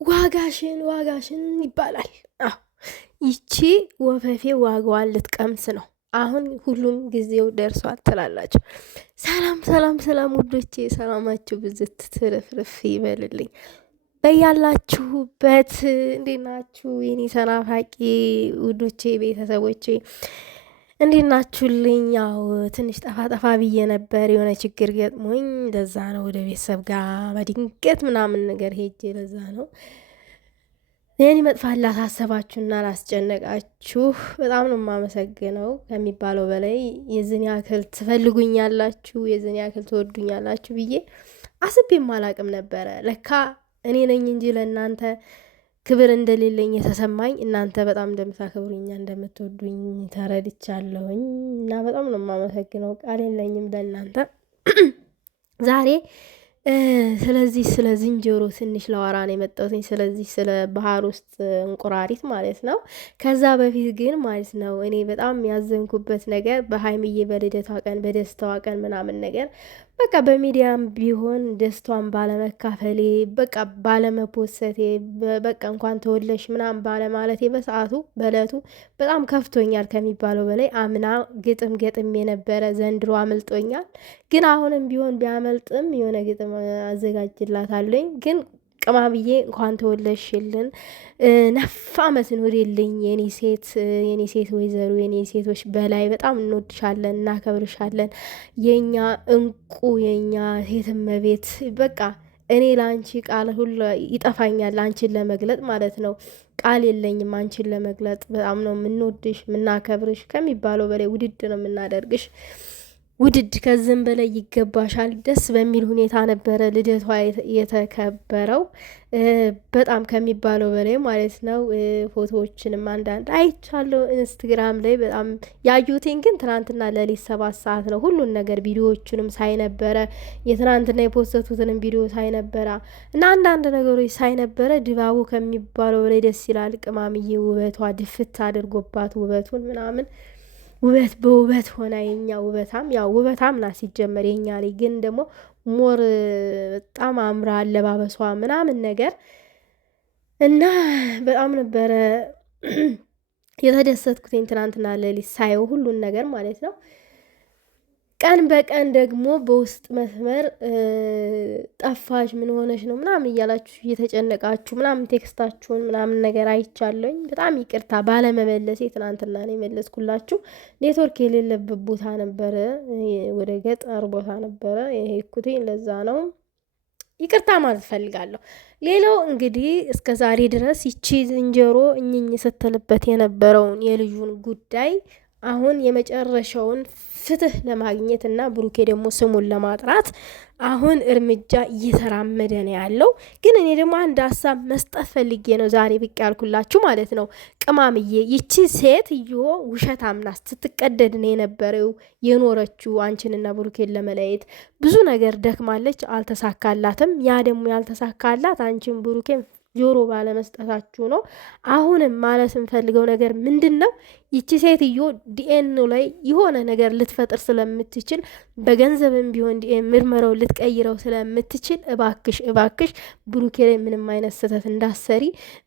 ዋጋሽን ይባላል። አዎ ይቺ ወፈፌ ዋጋዋን ልትቀምስ ነው። አሁን ሁሉም ጊዜው ደርሷል ትላላችሁ። ሰላም ውዶቼ፣ ሰላማችሁ ብዝት ትርፍርፍ ይበልልኝ በያላችሁበት። እንዴት ናችሁ የኔ ተናፋቂ ውዶቼ ቤተሰቦቼ? እንዴት ናችሁልኝ? ያው ትንሽ ጠፋ ብዬ ነበር፣ የሆነ ችግር ገጥሞኝ ለዛ ነው። ወደ ቤተሰብ ጋር በድንገት ምናምን ነገር ሄጄ ለዛ ነው። የኔ መጥፋት ላሳሰባችሁና ላስጨነቃችሁ በጣም ነው የማመሰግነው ከሚባለው በላይ። የዝን ያክል ትፈልጉኛላችሁ፣ የዝን ያክል ትወዱኛላችሁ ብዬ አስቤም አላቅም ነበረ። ለካ እኔ ነኝ እንጂ ለእናንተ ክብር እንደሌለኝ የተሰማኝ፣ እናንተ በጣም እንደምታከብሩኛ እንደምትወዱኝ ተረድቻለሁኝ እና በጣም ነው የማመሰግነው። ቃል የለኝም ለእናንተ ዛሬ። ስለዚህ ስለ ዝንጀሮ ትንሽ ለዋራ ነው የመጣሁት። ስለዚህ ስለ ባህር ውስጥ እንቁራሪት ማለት ነው። ከዛ በፊት ግን ማለት ነው እኔ በጣም ያዘንኩበት ነገር በሀይምዬ በልደቷ ቀን በደስታዋ ቀን ምናምን ነገር በቃ በሚዲያም ቢሆን ደስቷን ባለመካፈሌ፣ በቃ ባለመፖሰቴ፣ በቃ እንኳን ተወለሽ ምናምን ባለማለቴ በሰዓቱ በእለቱ በጣም ከፍቶኛል ከሚባለው በላይ። አምና ግጥም ገጥም የነበረ ዘንድሮ አመልጦኛል። ግን አሁንም ቢሆን ቢያመልጥም የሆነ ግጥም አዘጋጅላታለኝ። ግን ቅማምዬ እንኳን ተወለሽልን፣ ነፍ ዓመት ኑሪልኝ የኔ ሴት ወይዘሮ፣ የኔ ሴቶች በላይ በጣም እንወድሻለን፣ እናከብርሻለን። የኛ እንቁ፣ የኛ ሴት እመቤት። በቃ እኔ ለአንቺ ቃል ሁሉ ይጠፋኛል፣ አንቺን ለመግለጥ ማለት ነው። ቃል የለኝም አንቺን ለመግለጥ። በጣም ነው የምንወድሽ የምናከብርሽ፣ ከሚባለው በላይ ውድድ ነው የምናደርግሽ። ውድድ ከዝም በላይ ይገባሻል። ደስ በሚል ሁኔታ ነበረ ልደቷ የተከበረው፣ በጣም ከሚባለው በላይ ማለት ነው። ፎቶዎችንም አንዳንድ አይቻለሁ ኢንስትግራም ላይ። በጣም ያዩቴን ግን ትናንትና ሌሊት 7 ሰዓት ነው ሁሉን ነገር ቪዲዮዎቹንም ሳይነበረ የትናንትና የፖስተቱትንም ቪዲዮ ሳይነበረ እና አንዳንድ ነገሮች ሳይነበረ ድባቡ ከሚባለው በላይ ደስ ይላል። ቅማምዬ ውበቷ ድፍት አድርጎባት ውበቱን ምናምን ውበት በውበት ሆና የኛ ውበታም ያው ውበታም ናት ሲጀመር የኛ ላይ ግን ደግሞ ሞር በጣም አምራ አለባበሷ ምናምን ነገር እና በጣም ነበረ የተደሰትኩትኝ ትናንትና ሌሊት ሳየው ሁሉን ነገር ማለት ነው። ቀን በቀን ደግሞ በውስጥ መስመር ጠፋሽ ምን ሆነሽ ነው ምናምን እያላችሁ እየተጨነቃችሁ ምናምን ቴክስታችሁን ምናምን ነገር አይቻለኝ። በጣም ይቅርታ ባለመመለሴ፣ ትናንትና ነው የመለስኩላችሁ። ኔትወርክ የሌለበት ቦታ ነበረ፣ ወደ ገጠር ቦታ ነበረ የሄድኩትኝ፣ ለዛ ነው ይቅርታ ማለት ፈልጋለሁ። ሌላው እንግዲህ እስከ ዛሬ ድረስ ይቺ ዝንጀሮ እኝኝ ስትልበት የነበረውን የልጁን ጉዳይ አሁን የመጨረሻውን ፍትህ ለማግኘት እና ብሩኬ ደግሞ ስሙን ለማጥራት አሁን እርምጃ እየተራመደ ነው ያለው። ግን እኔ ደግሞ አንድ ሀሳብ መስጠት ፈልጌ ነው ዛሬ ብቅ ያልኩላችሁ ማለት ነው። ቅማምዬ ይቺ ሴትዮ ውሸታም ናት። ስትቀደድ ነው የነበረው የኖረችው አንቺንና ብሩኬን ለመለየት ብዙ ነገር ደክማለች፣ አልተሳካላትም። ያ ደግሞ ያልተሳካላት አንቺን ብሩኬን ጆሮ ባለመስጠታችሁ ነው። አሁንም ማለት እንፈልገው ነገር ምንድን ነው? ይቺ ሴትዮ ዲኤን ላይ የሆነ ነገር ልትፈጥር ስለምትችል በገንዘብም ቢሆን ዲኤን ምርመራው ልትቀይረው ስለምትችል እባክሽ ብሩኬ ላይ ምንም አይነት ስህተት እንዳሰሪ፣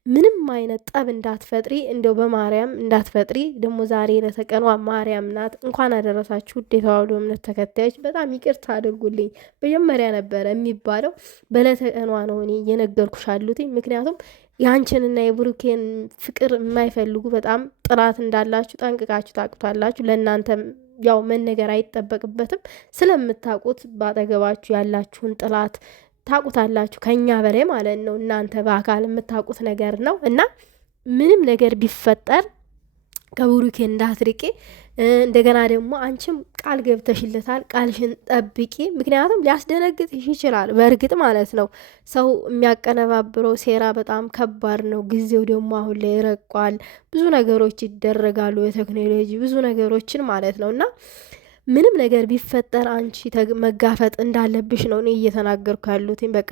ምንም አይነት ጠብ እንዳትፈጥሪ፣ እንደው በማርያም እንዳትፈጥሪ። ደግሞ ዛሬ ለተቀኗ ማርያም ናት። እንኳን አደረሳችሁ ውድ የተዋሕዶ እምነት ተከታዮች። በጣም ይቅርታ አድርጉልኝ። መጀመሪያ ነበረ የሚባለው በለተቀኗ ነው እኔ እየነገርኩሽ አሉትኝ። ምክንያቱም የአንቺንና የብሩኬን ፍቅር የማይፈልጉ በጣም ጥላት እንዳላችሁ ጠንቅቃችሁ ታውቁታላችሁ። ለእናንተም ያው መነገር አይጠበቅበትም ስለምታውቁት፣ ባጠገባችሁ ያላችሁን ጥላት ታውቁታላችሁ ከኛ በላይ ማለት ነው። እናንተ በአካል የምታውቁት ነገር ነው እና ምንም ነገር ቢፈጠር ከብሩኬ እንዳትርቂ። እንደገና ደግሞ አንቺም ቃል ገብተሽለታል፣ ቃልሽን ጠብቂ። ምክንያቱም ሊያስደነግጥሽ ይችላል በእርግጥ ማለት ነው። ሰው የሚያቀነባብረው ሴራ በጣም ከባድ ነው። ጊዜው ደግሞ አሁን ላይ ረቋል። ብዙ ነገሮች ይደረጋሉ፣ የቴክኖሎጂ ብዙ ነገሮችን ማለት ነው እና ምንም ነገር ቢፈጠር አንቺ መጋፈጥ እንዳለብሽ ነው እኔ እየተናገርኩ ያሉት። በቃ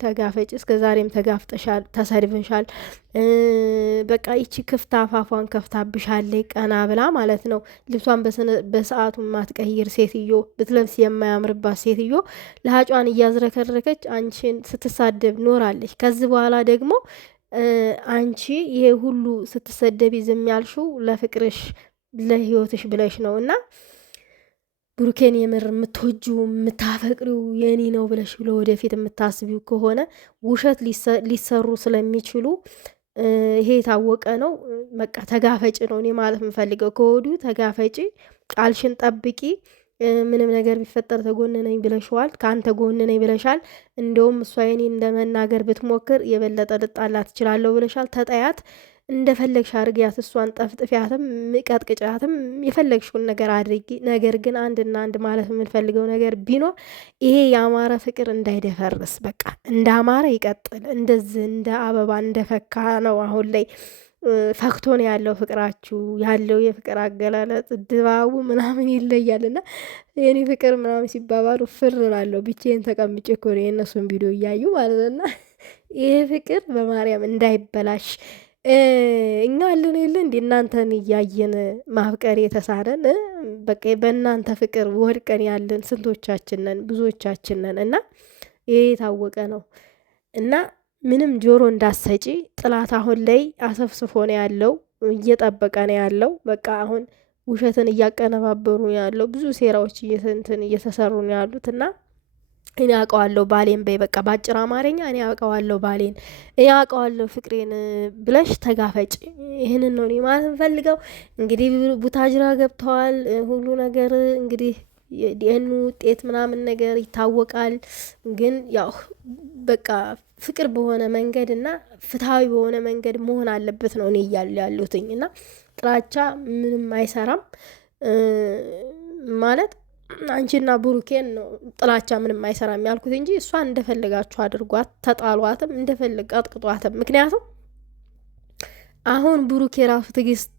ተጋፈጪ። እስከ ዛሬም ተጋፍጠሻል፣ ተሰድበሻል። በቃ ይቺ ክፍት አፋፏን ከፍታብሻለች፣ ቀና ብላ ማለት ነው። ልብሷን በሰዓቱ ማትቀይር ሴትዮ፣ ብትለብስ የማያምርባት ሴትዮ ለሀጯን እያዝረከረከች አንቺን ስትሳደብ ኖራለች። ከዚህ በኋላ ደግሞ አንቺ ይሄ ሁሉ ስትሰደቢ ዝም ያልሽው ለፍቅርሽ ለህይወትሽ ብለሽ ነው እና ብሩኬን የምር የምትወጂው የምታፈቅሪው የኔ ነው ብለሽ ለወደፊት የምታስቢው ከሆነ ውሸት ሊሰሩ ስለሚችሉ ይሄ የታወቀ ነው። በቃ ተጋፈጭ ነው እኔ ማለት የምፈልገው። ከወዲሁ ተጋፈጪ፣ ቃልሽን ጠብቂ። ምንም ነገር ቢፈጠር ተጎንነኝ ብለሽዋል፣ ከአንተ ጎንነኝ ብለሻል። እንደውም እሷ የኔ እንደመናገር ብትሞክር የበለጠ ልጣላ ትችላለሁ ብለሻል። ተጠያት፣ እንደፈለግሽ አድርጊያት፣ እሷን ጠፍጥፊያትም ቀጥቅጫትም የፈለግሽውን ነገር አድርጊ። ነገር ግን አንድና አንድ ማለት የምንፈልገው ነገር ቢኖር ይሄ የአማረ ፍቅር እንዳይደፈርስ፣ በቃ እንዳማረ ይቀጥል። እንደዚህ እንደ አበባ እንደፈካ ነው አሁን ላይ ፈክቶ ነው ያለው ፍቅራችሁ። ያለው የፍቅር አገላለጥ ድባቡ ምናምን ይለያልና የኔ ፍቅር ምናምን ሲባባሉ ፍር እላለሁ። ብቻዬን ተቀምጬ እኮ ነው የእነሱን ቪዲዮ እያዩ ማለት ነውና ይሄ ፍቅር በማርያም እንዳይበላሽ እኛ አለን የለ እንዲ እናንተን እያየን ማፍቀር የተሳነን በቃ በእናንተ ፍቅር ወድቀን ያለን ስንቶቻችንን ብዙዎቻችንን እና ይሄ የታወቀ ነው እና ምንም ጆሮ እንዳሰጪ። ጥላት አሁን ላይ አሰፍስፎ ነው ያለው፣ እየጠበቀ ነው ያለው። በቃ አሁን ውሸትን እያቀነባበሩ ነው ያለው። ብዙ ሴራዎች እየተሰሩ ነው ያሉት እና እኔ አውቀዋለሁ ባሌን በይ፣ በቃ በአጭር አማርኛ እኔ አውቀዋለሁ ባሌን፣ እኔ አውቀዋለሁ ፍቅሬን ብለሽ ተጋፈጭ። ይህንን ነው እኔ ማለት እንፈልገው። እንግዲህ ቡታጅራ ገብተዋል። ሁሉ ነገር እንግዲህ የዲኤን ውጤት ምናምን ነገር ይታወቃል። ግን ያው በቃ ፍቅር በሆነ መንገድ እና ፍትሃዊ በሆነ መንገድ መሆን አለበት ነው እኔ እያሉ ያሉትኝ እና ጥላቻ ምንም አይሰራም ማለት አንቺና ብሩኬን ነው ጥላቻ ምንም አይሰራም ያልኩት እንጂ እሷን እንደፈለጋችሁ አድርጓት፣ ተጣሏትም፣ እንደፈለግ አጥቅጧትም። ምክንያቱም አሁን ብሩኬ ራሱ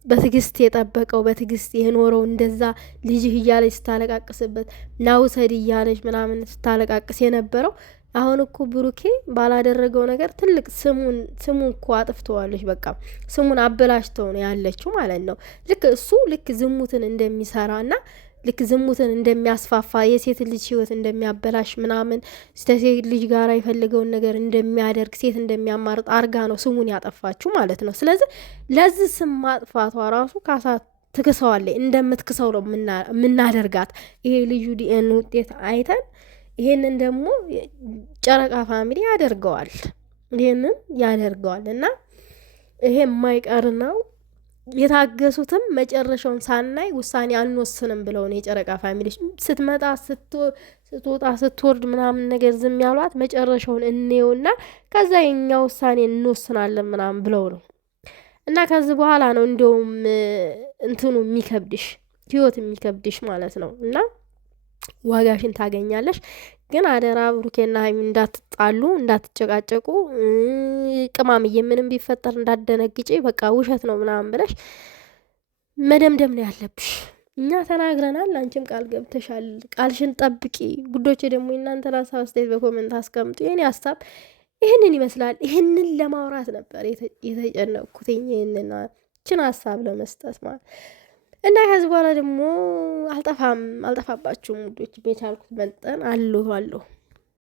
በትዕግስት የጠበቀው በትዕግስት የኖረው እንደዛ ልጅህ እያለች ስታለቃቅስበት ናውሰድ እያለች ምናምን ስታለቃቅስ የነበረው አሁን እኮ ብሩኬ ባላደረገው ነገር ትልቅ ስሙን እኮ አጥፍተዋለች። በቃ ስሙን አበላሽተው ነው ያለችው ማለት ነው። ልክ ዝሙትን እንደሚሰራ እና ልክ ዝሙትን እንደሚያስፋፋ የሴት ልጅ ህይወት እንደሚያበላሽ ምናምን ሴት ልጅ ጋር የፈለገውን ነገር እንደሚያደርግ ሴት እንደሚያማርጥ አርጋ ነው ስሙን ያጠፋችሁ ማለት ነው። ስለዚህ ለዚህ ስም ማጥፋቷ ራሱ ካሳ ትክሰዋለች። እንደምትክሰው ነው የምናደርጋት። ይሄ ልዩ ዲኤን ውጤት አይተን ይሄንን ደግሞ ጨረቃ ፋሚሊ ያደርገዋል። እና ይሄ የማይቀር ነው። የታገሱትም መጨረሻውን ሳናይ ውሳኔ አንወስንም ብለው ነው የጨረቃ ፋሚሊ ስትመጣ ስትወጣ ስትወርድ ምናምን ነገር ዝም ያሏት መጨረሻውን እንየውና ከዛ የኛ ውሳኔ እንወስናለን ምናምን ብለው ነው። እና ከዚህ በኋላ ነው እንደውም እንትኑ የሚከብድሽ ህይወት የሚከብድሽ ማለት ነው። እና ዋጋሽን ታገኛለሽ። ግን አደራ ብሩኬና ሀይሚ እንዳትጣሉ፣ እንዳትጨቃጨቁ። ቅማምዬ ምንም ቢፈጠር እንዳደነግጪ። በቃ ውሸት ነው ምናምን ብለሽ መደምደም ነው ያለብሽ። እኛ ተናግረናል፣ አንቺም ቃል ገብተሻል። ቃልሽን ጠብቂ ጉዶቼ። ደግሞ እናንተ ሀሳብ አስተያየት በኮሜንት አስቀምጡ። የኔ ሀሳብ ይህንን ይመስላል። ይህንን ለማውራት ነበር የተጨነቅኩት፣ ይህንን ሀሳብ ለመስጠት ማለት እና ከዚህ በኋላ ደግሞ አልጠፋባችሁም ውዶች። በቻልኩት መጠን አለሁ